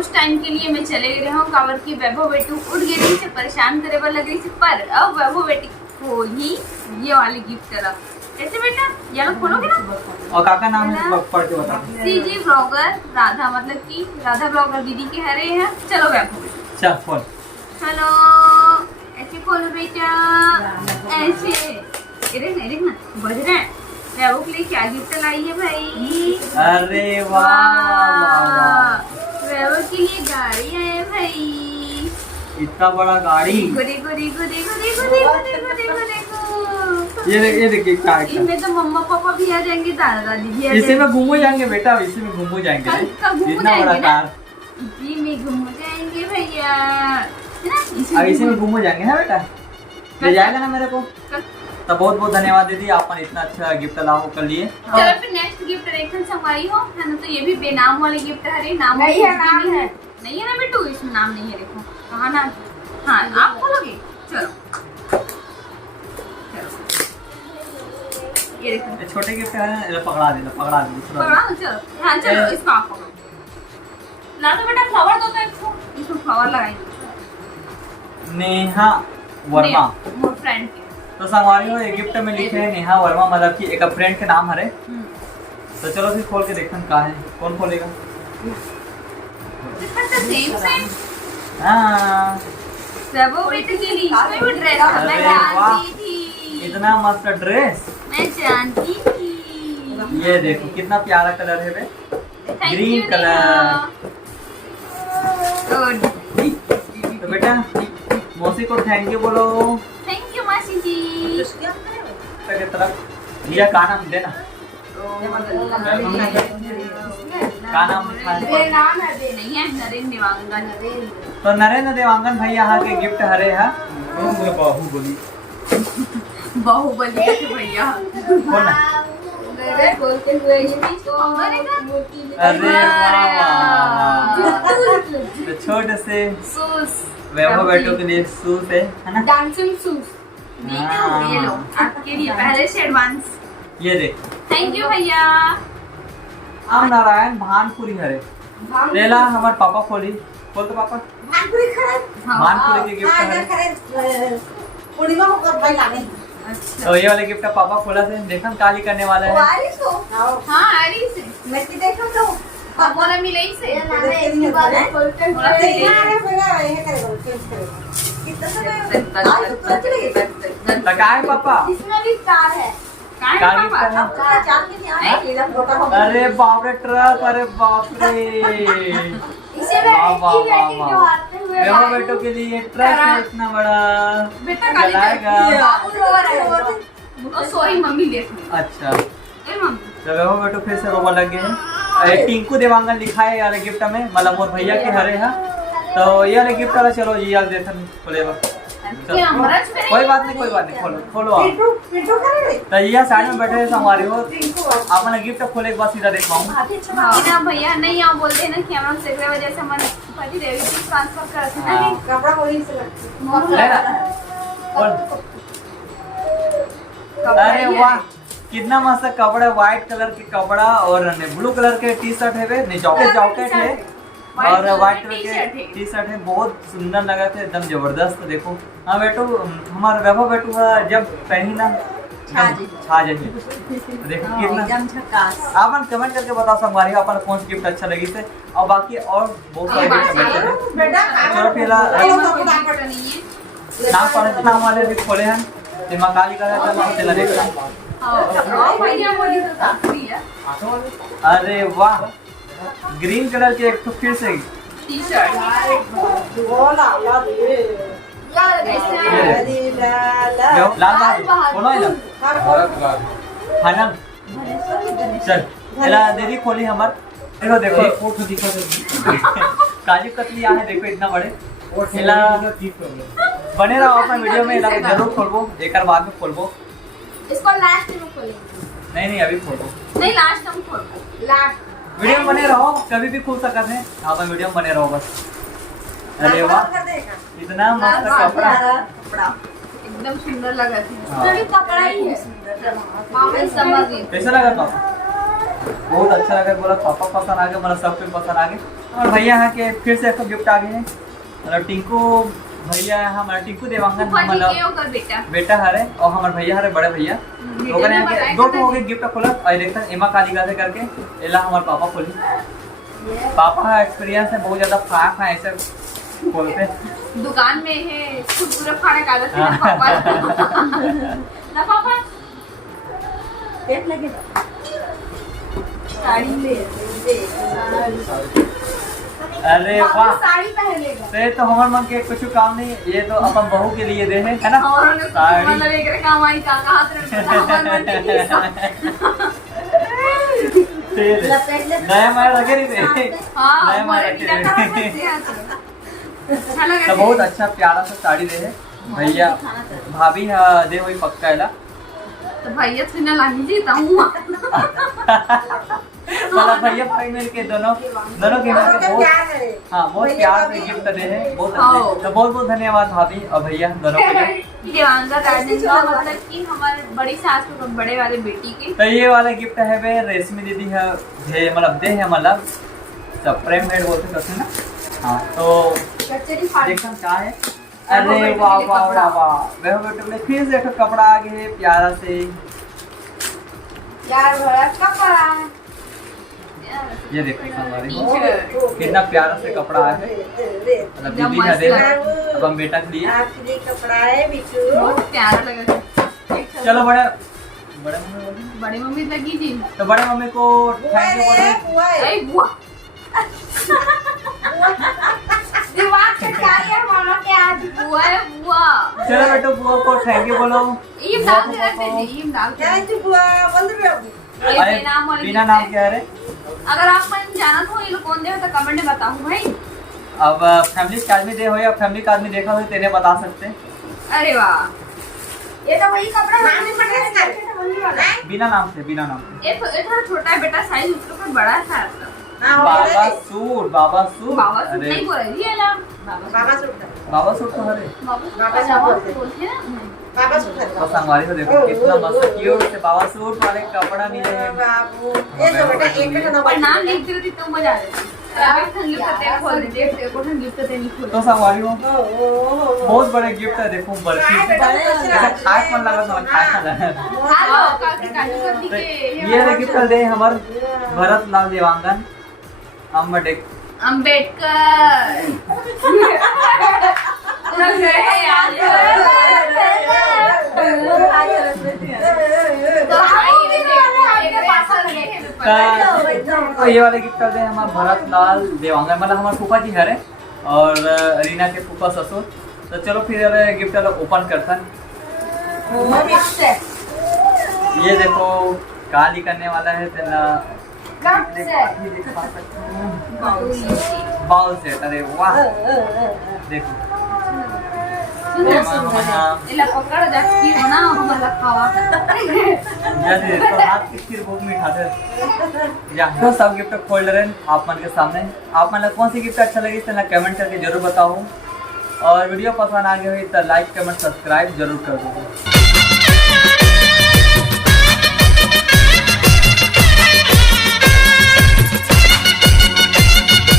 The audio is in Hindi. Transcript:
कुछ टाइम के लिए मैं चले गए हूँ कावर की वैभव बेटू उठ गई रही से परेशान करे वाला लग रही से पर अब वैभव बेटी को ही ये वाली गिफ्ट करा। कैसे बेटा ये लोग खोलोगे ना? और काका नाम है पढ़ के बता। सीजी ब्लॉगर राधा, मतलब कि राधा ब्लॉगर दीदी के हरे हैं। चलो वैभव चल खोल। चलो ऐसे खोलो बेटा, ऐसे। ये देख ना बज रहा है। वैभव के लिए क्या गिफ्ट लाई है भाई? अरे वाह, वैभव के लिए गाड़ी है भाई, इतना बड़ा गाड़ी। गुड़ी गुड़ी गुड़ी गुड़ी गुड़ी गुड़ी गुड़ी गुड़ी ये देखिए क्या है। इसमें तो मम्मा पापा भी आ जाएंगे, दादा दादी भी आ इसी जाएंगे। में घूमो जाएंगे बेटा, इसी में घूमो जाएंगे। घूमो इतना बड़ा जाएंगे ना? कार। जी में घूमो जाएंगे भैया, है ना? अब इसी में घूमो जाएंगे ना बेटा, ले जाएगा ना मेरे को। तो बहुत बहुत धन्यवाद दीदी, आपने इतना अच्छा गिफ्ट लाओ कर लिए। चलो फिर नेक्स्ट गिफ्ट रेखन संगवारी हो है ना, तो ये भी बेनाम वाले गिफ्ट है। नाम नहीं है, नाम है। नहीं है ना बेटू, इसमें नाम नहीं है। देखो कहाँ नाम। हाँ आप खोलोगे? चलो ये देखो ये छोटे गिफ्ट है, पकड़ा दे पकड़ा दो। चलो हाँ चलो इसको आप पकड़ो। ला दो बेटा फ्लावर दो तो इसको, इसमें फ्लावर लगाएंगे। नेहा वर्मा मोर फ्रेंड के। तो संगवारी हो ये गिफ्ट में लिखे है नेहा वर्मा, मतलब कि एक फ्रेंड के नाम हरे। तो चलो फिर खोल के देखन का है, कौन खोलेगा? सेम सेम हाँ वैभव बेटे के लिए इसमें भी ड्रेस है। मैं अरे वाह, जानती थी, इतना मस्त ड्रेस। मैं जानती थी। ये देखो कितना प्यारा कलर है बे, Thank green you, colour. Good. तो बेटा मौसी को थैंक यू बोलो। थैंक यू मासी जी। के तरफ भैया का नाम देना, का नाम लिखा है? नाम है दे नहीं है नरेंद्र देवांगन। तो नरेंद्र देवांगन भाई यहाँ के गिफ्ट हरे है। बाहुबली बाहुबली के भैया कौन है? मेरे बोलते हुए ये तो अरे वाह, तो छोटे से वैभव बेटो के लिए शूज है ना? Dancing shoes. ये लो आपके लिए पहले से एडवांस। ये देख, थैंक यू भैया। हम नारायण भानपुरी हरे लेला हमारे पापा खोली। खोल तो पापा, भानपुरी के गिफ्ट हरे। पूर्णिमा को कर भाई लाने। अच्छा तो ये वाले गिफ्ट पापा खोला से देखन काली करने वाला है। वारिस हो हाँ अरे से मैं की देखो तो मोला मिले ही से इसके बाद बोलते हैं मोला मिले अरे मेरा ये करेगा चेंज करेगा कितना समय आज तो चलेगा। तो का है पापा? इसमें भी कार है। कहाँ क्या है गिफ्ट पापा? है? कार चार के ध्यान है एकदम छोटा हो। अरे बाप रे ट्रक, अरे बाप रे। इसे वाह, वाह, बैटरी वाह, बैटरी वाह। जो आते हुए वैभव बेटो के लिए ट्रक है इतना बड़ा, बेटा काली चलाएगा। बाबू रो रहे हो। वो सोई मम्मी देख रही अच्छा है। मम्मी तो वैभव बेटो फिर से रोबा लग गए हैं। टिंकू देवांगन लिखा है यार गिफ्ट में, मतलब मोर भैया के हरे है। तो ये वाले गिफ्ट वाला चलो ये यार देखन खोलेगा। क्या अमरज पे कोई बात नहीं, कोई बात नहीं, खोलो खोलो आप। पिंटू पिंटू करे तो ये साइड में बैठे हैं हमारे हो, पिंटू अपना गिफ्ट खोले के बाद सीधा देखवाऊँ। हाथी चला हाँ ना भैया नहीं आप बोलते हैं ना कि हम लोग सेकरे वजह से हमारे पति देवी को ट्रांसफर कर रहे थे ना। हाँ। कपड़ा वही से लगता ले ना। खोल। अरे वाह कितना मस्त कपड़ा, व्हाइट कलर के कपड़ा और ब्लू कलर के टी शर्ट है वे, जॉकेट है और व्हाइट कलर के टी शर्ट है। बहुत सुंदर लगा था, एकदम जबरदस्त। देखो हाँ बेटू, हमारा वैभव बेटू जब पहनी ना छा जाए। देखो कितना एकदम झकास। आप कमेंट करके बताओ संगवारी अपन कौन सी गिफ्ट अच्छा लगी थे, और बाकी और बहुत सारे गिफ्ट बैठे हैं। बेटा चलो फिर नहीं है नाम पढ़े नाम वाले भी खोले हैं, दिमाग काली का रहता है वहाँ से लगेगा। हाँ भैया बोली तो काफी है। अरे वाह ग्रीन कलर के एक तो फिर से टी शर्ट यार लाल बाल बोलो है ना खाना। चल एला दीदी खोली हमार, देखो देखो काजू कतली आ है, देखो इतना बड़े। एला बने रहो अपना वीडियो में, एला जरूर खोलबो, एक बाद में खोलबो। इसको लास्ट में खोलेंगे। नहीं अभी खोलबो, नहीं लास्ट हम खोल लास्ट वीडियो में बने रहो, कभी भी खोल सकते हैं आप, वीडियो में बने रहो बस। अरे वाह इतना मस्त कपड़ा, कपड़ा एकदम सुंदर लगा था। हाँ। कपड़ा ही है मामा समझ गई। कैसा लगा पापा? बहुत अच्छा लगा, बोला पापा पसंद आ गया, मतलब सब पे पसंद आ गया। और भैया यहाँ के फिर से एक गिफ्ट आ गए हैं मतलब टिंकू भैया हमारा टिंकू देवांगन फूफा जी के मतलब ओकर बेटा बेटा हरे और हमारे भैया हरे बड़े भैया तो ओकरे यहाँ के दो हो गए गिफ्ट खोलत और देखता एमा काली गाते करके एला हमारे पापा खोली पापा का एक्सपीरियंस है बहुत ज्यादा फाक है ऐसे खोलते दुकान में है खुद पूरा खाना खा लेते हैं पापा ना पापा टेप लगेगा साड़ी ले अरे वाह साड़ी पहनेगा तो ये तो हमारे मन के कुछ काम नहीं ये तो अपन बहू के लिए दे है ना और उन्हें साड़ी। मतलब एक रकम कमाई का हाथ रख नया माया रखे नहीं थे हाँ नया माया हमारे रखे क्या कर थे सकते हैं अच्छा लगा तो बहुत अच्छा प्यारा सा साड़ी दे है भैया भाभी दे वही पक्का है तो भैया से ना लानी जीता हूँ मतलब भैया भाई मिल के दोनों के मिल के बहुत हाँ बहुत प्यार से गिफ्ट दे है बहुत अच्छे तो बहुत बहुत धन्यवाद भाभी और भैया दोनों के लिए देवांगा गार्डन का मतलब कि हमारे बड़ी सास को बड़े वाले बेटी के तो ये वाला गिफ्ट है वे रेशमी दीदी है मतलब दे है मतलब सब प्रेम भेंट बोलते करते ना हाँ तो देखना क्या है अरे वाह वाह वाह वाह वह बेटे फिर से एक कपड़ा आ गया है प्यारा से यार बड़ा कपड़ा है ये देखो संगवारी कितना प्यारा से कपड़ा है मतलब एकदम दीदी का मस्त दे लग है अब हम बेटा के लिए आपके लिए कपड़ा है बिट्टू बहुत प्यारा लगा चलो बड़े बड़े मम्मी बोलिए बड़ी मम्मी लगी जी तो बड़े मम्मी को थैंक यू बोलो बुआ है अरे बुआ दिमाग से कार्य मानो के आज बुआ है बुआ चलो बेटो बुआ को थैंक यू बोलो ये डाल के रख दीजिए ये डाल क्या के है तू बुआ बोल रही हो अरे बिना वाले बिना gift नाम है। क्या है रे अगर आप मन जाना तो ये लोग कौन दे तो कमेंट में बताऊं भाई अब फैमिली का आदमी दे हो या फैमिली का आदमी देखा हो तेरे बता सकते हैं अरे वाह ये तो वही कपड़ा नाम नहीं पड़ रहा है बिना नाम से ये थोड़ा छोटा है बेटा साइज उसका थोड़ा बड़ा है सारा बाबा सूट बाबा सूट अरे नहीं बोल रही है ना बाबा सूट बाबा सूट तो हरे बाबा सूट बोलते हैं ना बाबा सूट तो संगवारी को देखो कितना मस्त क्यूट से बाबा सूट वाले कपड़ा मिले हैं बाबू ये जो बेटा एक का पर नाम लिख दे रही तो मजा आ जाती अगर ठंडी करते हैं खोल देते हैं को ठंडी करते नहीं खोल तो संगवारी को बहुत बड़े गिफ्ट है देखो बर्फी ऐसा खास मन लगा तो खास ना लगा हां काकी काकी करती तो के ये गिफ्ट दे हमार भरत लाल देवांगन अंबेडकर तो ये वाले गिफ्ट कर दे हमारे भरत लाल देवांगन मतलब हमारे फूफा जी हरे और रीना के फूफा ससुर तो चलो फिर गिफ्ट ओपन करता ये देखो काली करने वाला है तेरा बाउल सेट अरे वाह देखो इला पकड़ जाती हो ना हमारा खावा जैसे तो हाथ की खीर बहुत मीठा थे तो सब गिफ्ट खोल रहे हैं आप मन के सामने आप मतलब कौन सी गिफ्ट अच्छा लगी तो कमेंट करके जरूर बताओ और वीडियो पसंद आ गई हुई तो लाइक कमेंट सब्सक्राइब जरूर कर दो।